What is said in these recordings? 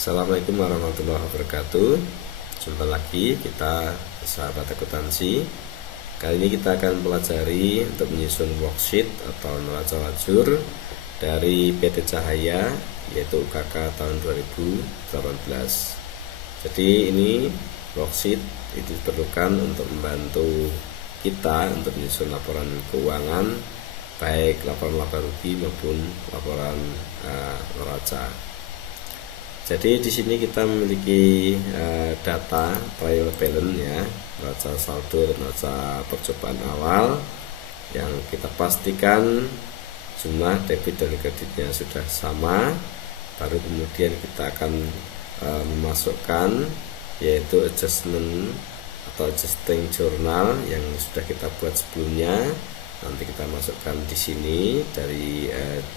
Assalamualaikum warahmatullahi wabarakatuh. Jumpa lagi kita sahabat akuntansi. Kali ini kita akan pelajari untuk menyusun worksheet atau neraca lajur dari PT Cahaya, yaitu UKK tahun 2018. Jadi ini worksheet itu diperlukan untuk membantu kita untuk menyusun laporan keuangan, baik laporan laba rugi maupun laporan neraca. Jadi di sini kita memiliki data trial balance ya, neraca saldo dan neraca percobaan awal, yang kita pastikan jumlah debit dan kreditnya sudah sama. Baru kemudian kita akan memasukkan yaitu adjustment atau adjusting journal yang sudah kita buat sebelumnya. Nanti kita masukkan di sini dari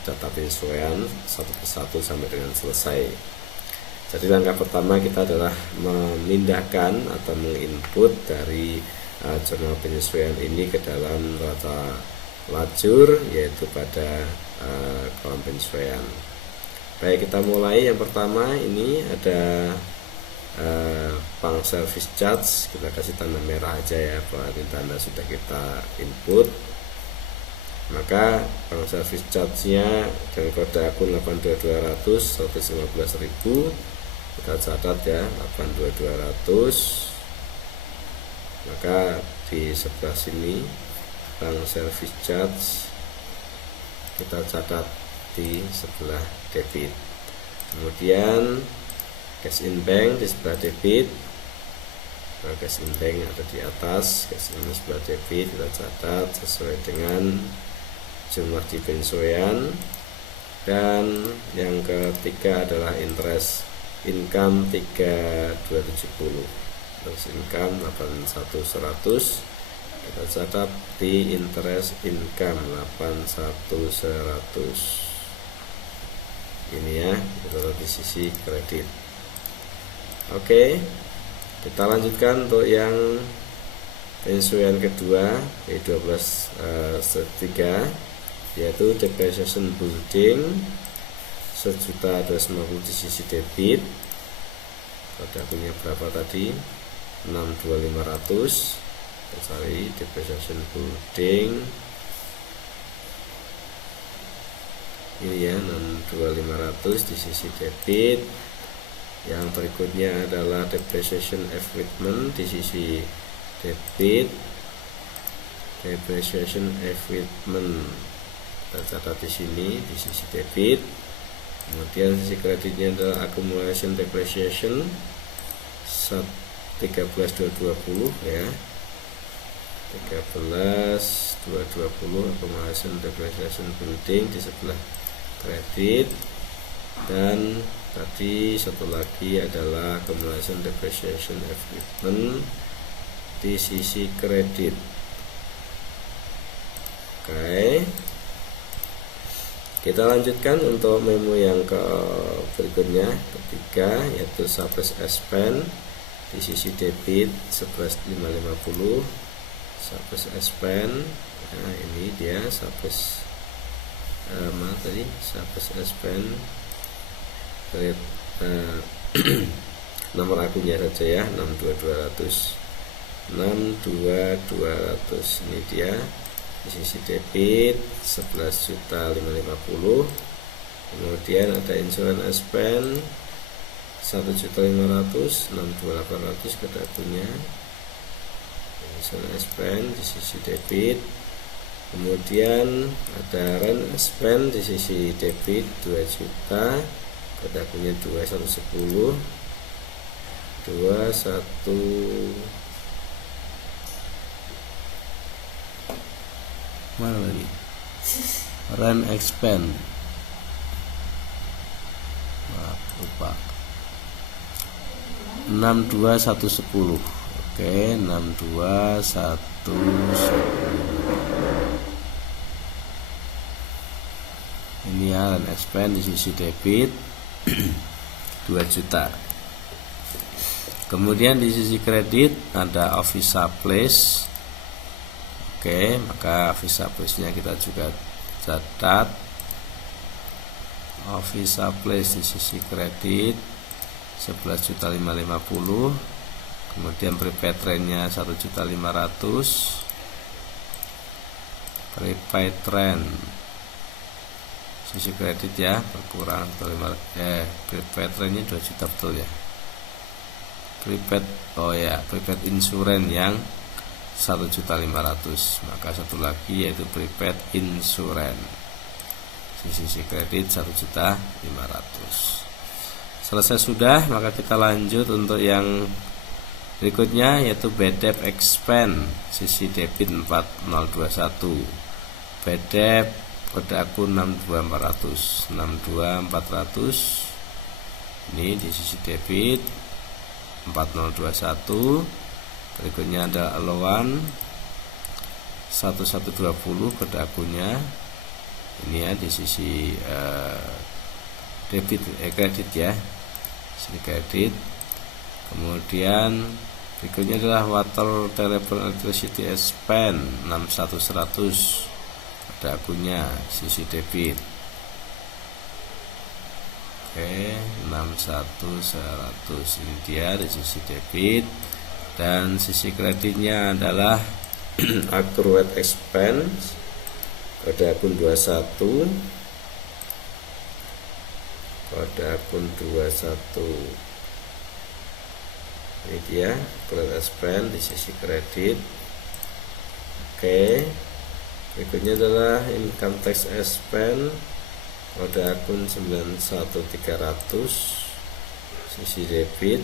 data penyesuaian satu persatu sampai dengan selesai. Jadi langkah pertama kita adalah memindahkan atau menginput dari jurnal penyesuaian ini ke dalam neraca lajur, yaitu pada kolom penyesuaian. Baik, kita mulai. Yang pertama ini ada bank service charge. Kita kasih tanda merah aja ya, bahwa ini tanda sudah kita input. Maka bank service charge-nya dengan kode akun 82200 115.000 kita catat ya, 82200. Maka di sebelah sini bank service charge kita catat di sebelah debit. Kemudian cash in bank di sebelah debit. Nah, cash in bank ada di atas, cash in sebelah debit kita catat sesuai dengan jumlah di penyesuaian. Dan yang ketiga adalah interest income 3270, terus income 81100 kita catat di interest income 81100 ini ya, kita di sisi kredit. Oke, kita lanjutkan untuk yang penyesuaian kedua P12/3, yaitu depreciation building 1.250 di sisi debit. Pada punya berapa tadi? 62500. Kita cari depreciation building ini ya, 62500 di sisi debit. Yang berikutnya adalah depreciation equipment di sisi debit. Depreciation equipment kita catat di sini di sisi debit. Kemudian sisi kreditnya adalah accumulation depreciation 13.220 ya, 13.220 accumulation depreciation building di sebelah kredit. Dan tadi satu lagi adalah accumulation depreciation equipment di sisi kredit. Oke, kita lanjutkan untuk memo yang ke berikutnya, ketiga, yaitu surplus expense di sisi debit 11.550. Surplus expense, nah ini dia surplus surplus expense, nomor akunnya saja ya, 62200 ini dia. Di sisi debit 11.550. Kemudian ada insurance expense 1.500, 6.800 kata akunnya. Insurance expense di sisi debit. Kemudian ada rent expense di sisi debit 2 juta, kata akunnya 2110. Mana lagi? Rent expense. Lupa. 62110. Oke, 62110. Ini ya, rent expense di sisi debit 2 juta. Kemudian di sisi kredit ada office supplies. Oke, maka office supplies-nya kita juga catat. Office supplies di sisi kredit 11.550.000. Kemudian prepaid trend-nya 1.500.000. Prepaid trend sisi kredit ya berkurang prepaid trendnya 2 juta betul ya. Prepaid prepaid insurance yang 1.500.000. Maka satu lagi yaitu prepaid insurance sisi kredit 1.500.000. Selesai sudah, maka kita lanjut untuk yang berikutnya yaitu bad debt expand sisi debit 4021. Bad debt kode akun 62400 ini di sisi debit 4021. Berikutnya ada allowance 1120 kode akunnya ini ya di sisi debit kredit ya, sisi kredit. Kemudian berikutnya adalah water, telephone, electricity expense 61100 pada akunnya sisi debit. Oke, 61100 ini dia di sisi debit. Dan sisi kreditnya adalah accrued expense pada akun 21, pada akun 21 ini dia accrued expense di sisi kredit. Oke, berikutnya adalah income tax expense pada akun 91300 sisi debit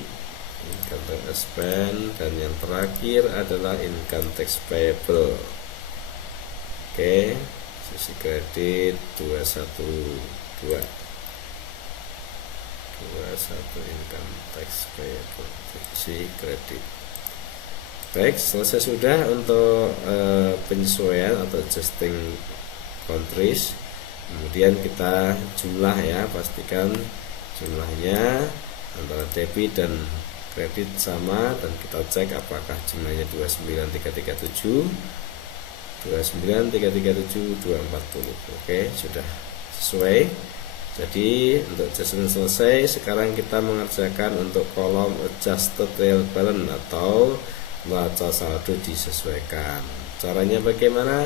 income tax expense. Dan yang terakhir adalah income tax payable. Oke, sisi kredit 212 income tax payable sisi kredit. Baik, selesai sudah untuk penyesuaian atau adjusting countries. Kemudian kita jumlah ya, pastikan jumlahnya antara debit dan kredit sama, dan kita cek apakah jumlahnya 29337, 29337, 240. Oke, sudah sesuai. Jadi untuk adjustment selesai. Sekarang kita mengerjakan untuk kolom adjusted trial balance atau neraca saldo disesuaikan. Caranya bagaimana?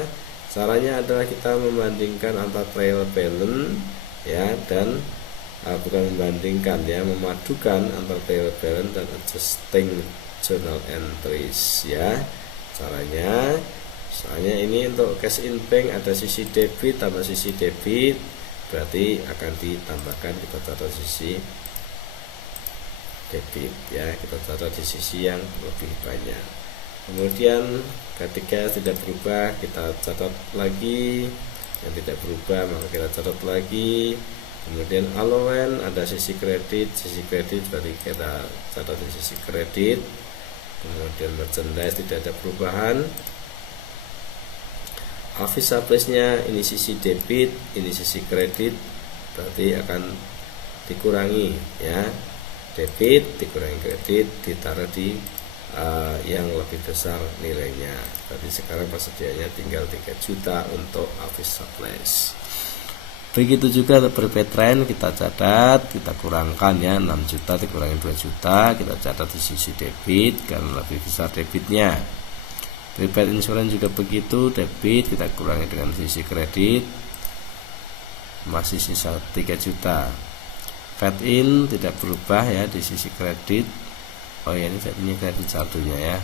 Caranya adalah kita membandingkan antara trial balance ya, dan bukan membandingkan ya, memadukan antara trial balance dan adjusting journal entries ya. Caranya misalnya ini untuk cash in bank ada sisi debit tambah sisi debit, berarti akan ditambahkan, kita catat sisi debit ya, kita catat di sisi yang lebih banyak. Kemudian ketika tidak berubah kita catat lagi, yang tidak berubah maka kita catat lagi. Kemudian allowance ada sisi kredit berarti kita catat di sisi kredit. Kemudian merchandise tidak ada perubahan. Office supplies-nya ini sisi debit, ini sisi kredit, berarti akan dikurangi ya, debit dikurangi kredit, ditaruh di yang lebih besar nilainya. Berarti sekarang persediaannya tinggal 3 juta untuk office supplies. Begitu juga untuk prepaid trend kita catat, kita kurangkan ya, 6 juta dikurangi 2 juta, kita catat di sisi debit karena lebih besar debitnya. Prepaid insurance juga begitu, debit kita kurangi dengan sisi kredit, masih sisa 3 juta. Fed in tidak berubah ya di sisi kredit. Oh ya, ini fed in kredit saldonya ya,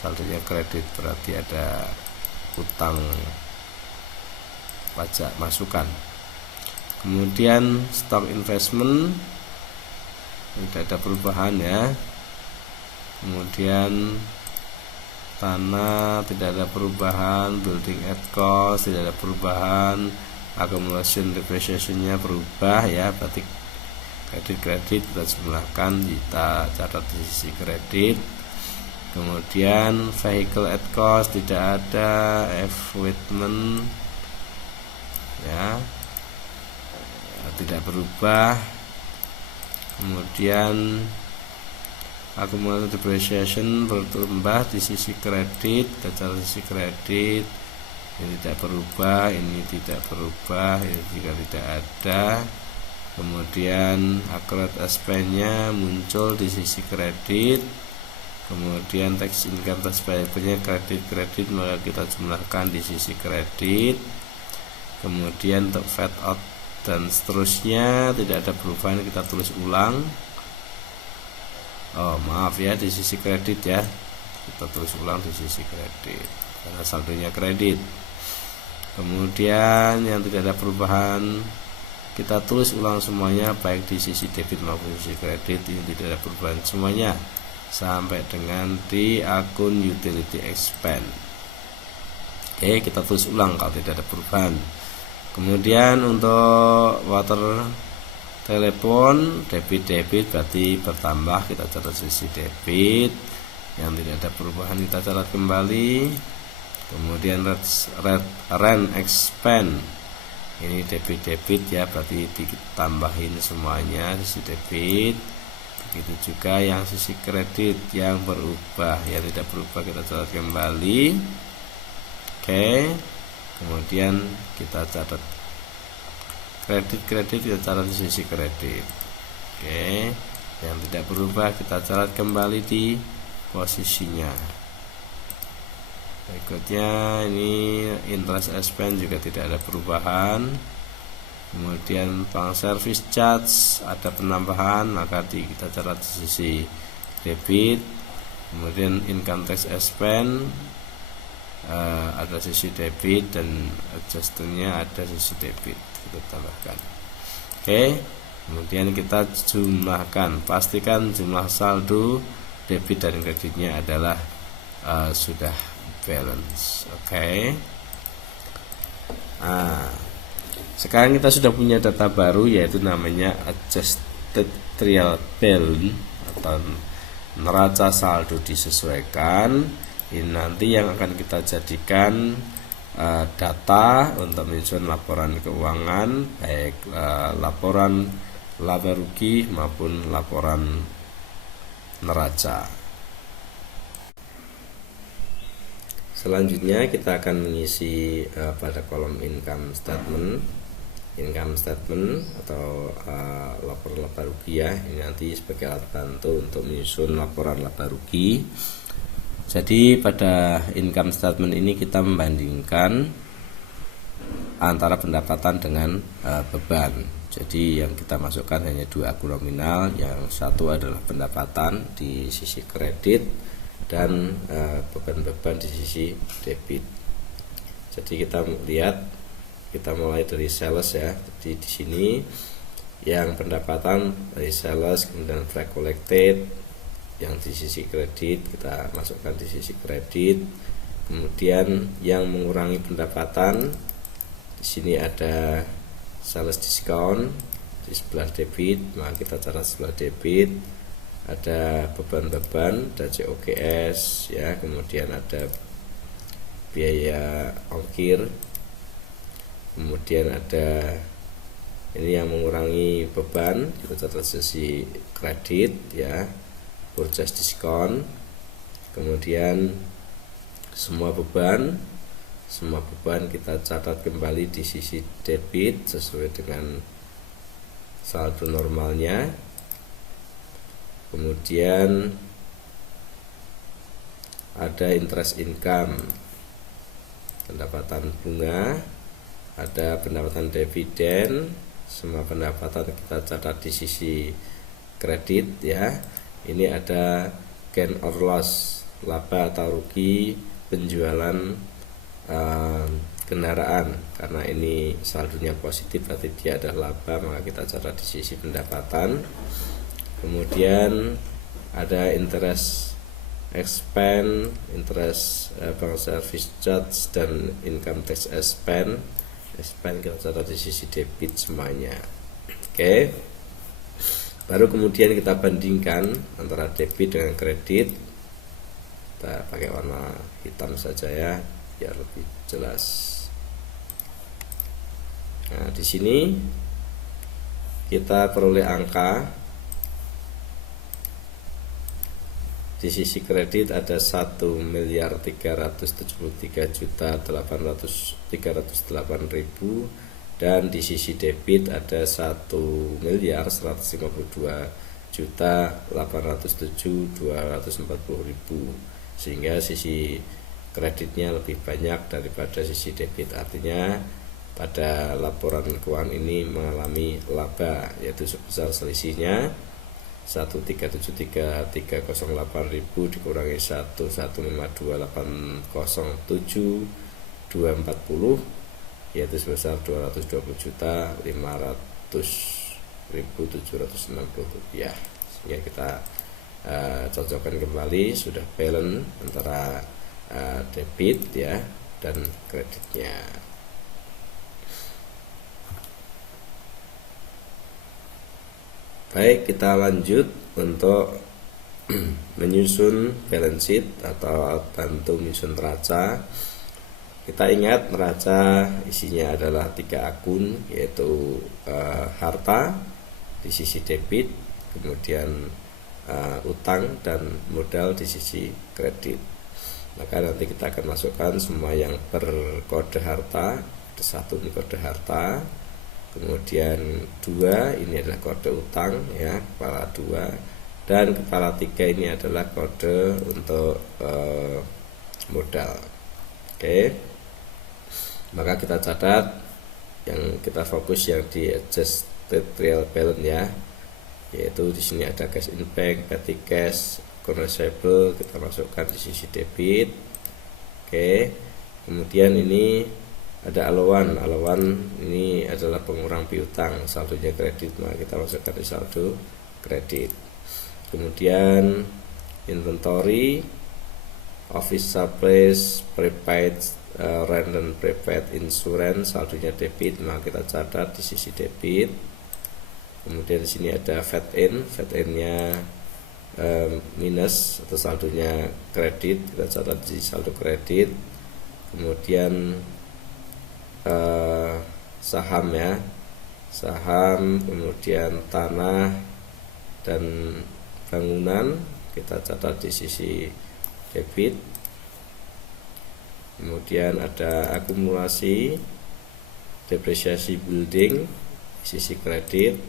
saldonya kredit berarti ada utang pajak masukan. Kemudian stock investment tidak ada perubahan ya. Kemudian tanah tidak ada perubahan, building at cost tidak ada perubahan, accumulation depreciation-nya berubah ya, berarti kredit kita jumlahkan, kita catat di sisi kredit. Kemudian vehicle at cost tidak ada, equipment ya tidak berubah. Kemudian accumulated depreciation bertambah di sisi kredit, kita catat sisi kredit, ini tidak berubah, ini tidak berubah, ini juga tidak ada. kemudian accrued expense-nya muncul di sisi kredit, kemudian tax income tax payable-nya kredit, maka kita jumlahkan di sisi kredit. Kemudian untuk fat out dan seterusnya tidak ada perubahan, kita tulis ulang. Oh maaf ya, di sisi kredit ya, kita tulis ulang di sisi kredit karena saldonya kredit. Kemudian yang tidak ada perubahan kita tulis ulang semuanya, baik di sisi debit maupun di sisi kredit. Ini tidak ada perubahan semuanya sampai dengan di akun utility expense. Oke, kita tulis ulang kalau tidak ada perubahan. Kemudian untuk water telepon debit berarti bertambah, kita catat sisi debit. Yang tidak ada perubahan kita catat kembali. Kemudian rent expense ini debit ya, berarti ditambahin semuanya sisi debit. Begitu juga yang sisi kredit yang berubah, yang tidak berubah kita catat kembali. Oke, kemudian kita catat kredit kita catat di sisi kredit. Oke, yang tidak berubah kita catat kembali di posisinya. Berikutnya ini interest expense juga tidak ada perubahan. Kemudian bank service charge ada penambahan, maka kita catat di sisi debit. Kemudian income tax expense ada sisi debit dan adjusternya ada sisi debit, kita tambahkan. Oke, kemudian kita jumlahkan, pastikan jumlah saldo debit dan kreditnya adalah sudah balance. Oke. Nah, sekarang kita sudah punya data baru, yaitu namanya adjusted trial balance atau neraca saldo disesuaikan. Ini nanti yang akan kita jadikan data untuk menyusun laporan keuangan, baik laporan laba rugi maupun laporan neraca. Selanjutnya kita akan mengisi pada kolom income statement atau laporan laba rugi ya. Ini nanti sebagai alat bantu untuk menyusun laporan laba rugi. Jadi pada income statement ini kita membandingkan antara pendapatan dengan beban. Jadi yang kita masukkan hanya dua akun nominal, yang satu adalah pendapatan di sisi kredit dan beban-beban di sisi debit. Jadi kita lihat, kita mulai dari sales ya. Jadi di sini yang pendapatan dari sales, kemudian freight collected, yang di sisi kredit kita masukkan di sisi kredit. Kemudian yang mengurangi pendapatan di sini ada sales discount di sebelah debit, maka kita catat sebelah debit. Ada beban-beban, ada COGS ya, kemudian ada biaya ongkir, kemudian ada ini yang mengurangi beban, kita catat sisi kredit ya, purchase discount. Kemudian semua beban kita catat kembali di sisi debit sesuai dengan saldo normalnya. Kemudian ada interest income, pendapatan bunga, ada pendapatan dividen. Semua pendapatan kita catat di sisi kredit ya. Ini ada gain or loss, laba atau rugi penjualan kendaraan. Karena ini saldonya positif, berarti dia adalah laba, maka kita catat di sisi pendapatan. Kemudian ada interest expense, interest bank service charge, dan income tax expense. Kita catat di sisi debit semuanya. Oke. Baru kemudian kita bandingkan antara debit dengan kredit. Kita pakai warna hitam saja ya, biar lebih jelas. Nah, di sini kita peroleh angka. Di sisi kredit ada 1.373.308.000, dan di sisi debit ada 1.152.807.240.000, sehingga sisi kreditnya lebih banyak daripada sisi debit. Artinya pada laporan keuangan ini mengalami laba, yaitu sebesar selisihnya 1.373.308.000 dikurangi 1.152.807.240, yaitu sebesar 220.500.760 rupiah. Sehingga kita cocokkan kembali, sudah balance antara debit ya dan kreditnya. Baik, kita lanjut untuk menyusun balance sheet atau bantu menyusun neraca. Kita ingat neraca isinya adalah 3 akun, yaitu harta di sisi debit, kemudian utang dan modal di sisi kredit. Maka nanti kita akan masukkan semua yang berkode harta. Ada 1 ini kode harta, kemudian 2 ini adalah kode utang ya, kepala 2, dan kepala 3 ini adalah kode untuk modal. Oke. Maka kita catat, yang kita fokus yang di adjusted real balance ya, yaitu di sini ada cash in bank, petty cash, account receivable, kita masukkan di sisi debit. Oke. Kemudian ini ada aloan ini adalah pengurang piutang, saldonya kredit, maka kita masukkan di saldo kredit. Kemudian inventory, office supplies, prepaid rent dan prepaid insurance, saldonya debit, maka kita catat di sisi debit. Kemudian di sini ada VAT-in-nya minus atau saldonya kredit, kita catat di saldo kredit. Kemudian saham ya, saham, kemudian tanah dan bangunan, kita catat di sisi debit. Kemudian ada akumulasi, depresiasi building di sisi kredit.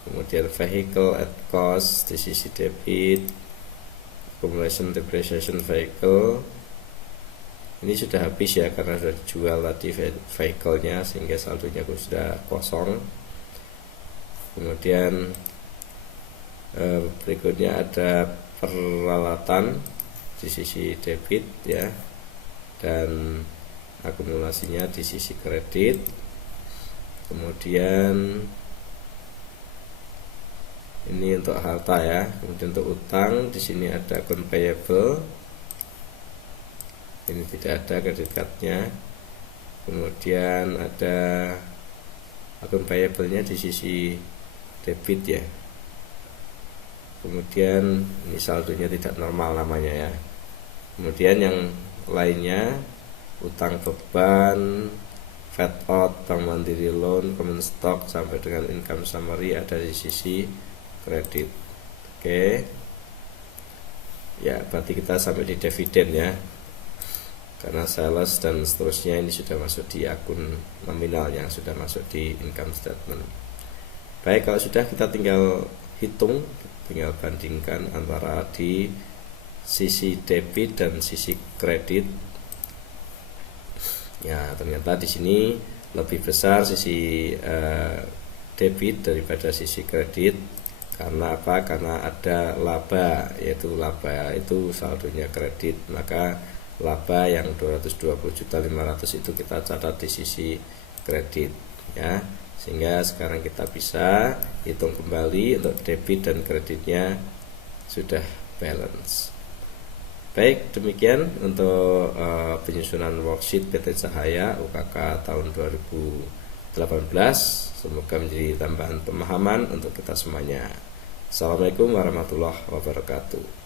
Kemudian vehicle at cost di sisi debit, accumulation depreciation vehicle ini sudah habis ya, karena sudah dijual tadi vehicle-nya, sehingga saldonya sudah kosong. Kemudian berikutnya ada peralatan di sisi debit ya, dan akumulasinya di sisi kredit. Kemudian ini untuk harta ya. Kemudian untuk utang di sini ada account payable, ini tidak ada credit card-nya. Kemudian ada account payable-nya di sisi debit ya. Kemudian ini saldonya tidak normal namanya ya. Kemudian yang lainnya, utang beban, VAT out, bank mandiri loan, common stock sampai dengan income summary ada di sisi kredit. Oke. Ya, berarti kita sampai di dividen ya. Karena sales dan seterusnya ini sudah masuk di akun nominal yang sudah masuk di income statement. Baik, kalau sudah kita tinggal hitung, tinggal bandingkan antara di sisi debit dan sisi kredit. Ya, ternyata di sini lebih besar sisi debit daripada sisi kredit. Karena apa? Karena ada laba, yaitu laba itu saldonya kredit. Maka laba yang 220.500.000 itu kita catat di sisi kredit ya. Sehingga sekarang kita bisa hitung kembali untuk debit dan kreditnya sudah balance. Baik, demikian untuk penyusunan worksheet PT Cahaya UKK tahun 2018. Semoga menjadi tambahan pemahaman untuk kita semuanya. Assalamualaikum warahmatullahi wabarakatuh.